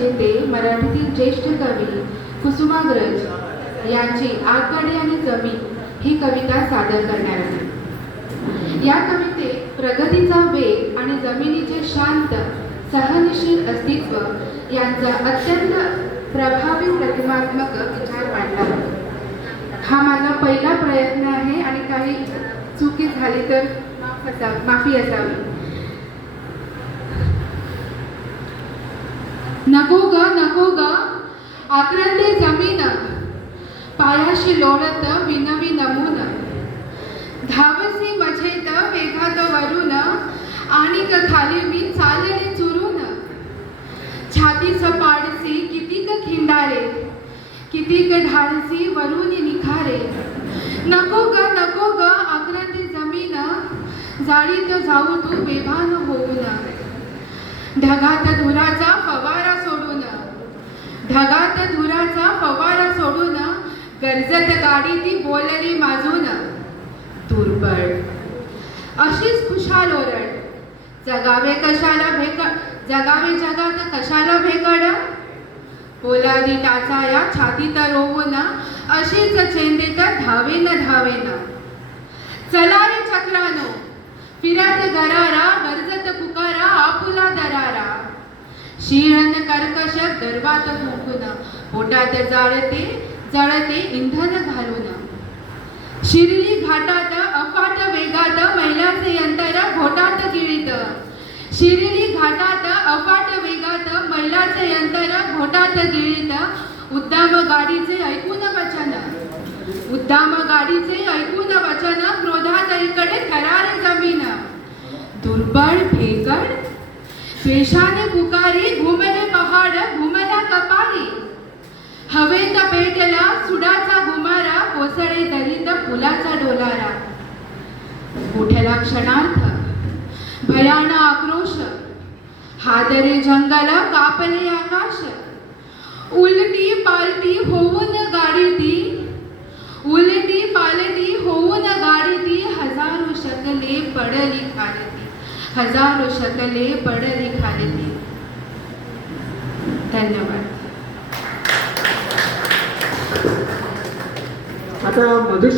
विजेते मराठीतील ज्येष्ठ कवी कुसुमाग्रज यांची आगगाडी आणि जमीन ही कविता सादर करणार आहे। या कवितेत प्रगतीचा वेग आणि जमिनीचे शांत सहनशील अस्तित्व यांचा अत्यंत प्रभावी प्रतिमात्मक विचार मांडला आहे। हा माझा पहिला प्रयत्न आहे आणि काही चुकी झाली तर माफी असावी। नको ग आक्रंदी जमीन पायाशी लोळत विनवी नमून धावसी मझेत वेगात वरून आणिक खाली मी चालले चुरून छातीच पाडसी कितीक खिंडारे कितीक ढाळसी वरून निखारे नको ग आक्रंदी जमीन जाळीत जाऊ तू बेभान होऊन ढगात धुराचा फवारा सोडून गरजत गाडी ती बोलली माजून दुर्बळ अशीच खुशाल ओरड जगावे जगात कशाला भेकड पोलादी टाचा या छातीत रोवून अशीच चेंदेत धावेन चला रे चक्रानो फिरत गरारा गरजत पुकारा आपुला दरारा शीळन कर्कश गर्भात फुंकून पोटात जळते इंधन घालून शिरली घाटात अफाट वेगात मैलाचे अंतर घोटात गिळीत शिरली घाटात अफाट वेगात मैलाचे अंतर घोटात गिळीत उद्दाम गाडीचे ऐकून वचन क्रोधात इकडे थरार जमीन दुर्बळ भेकड द्वेषाने पुकारी घुमले पहाड घुमला कपारी हवेत पेटला सुडाचा घुमारा कोसळे दरीत फुलाचा डोलारा उठला क्षणार्थ भयान आक्रोश हादरे जंगल कापले आकाश उलटी पालटी होऊन गाडी ती हजारो शकले पडली खाली धन्यवाद। आता मधुर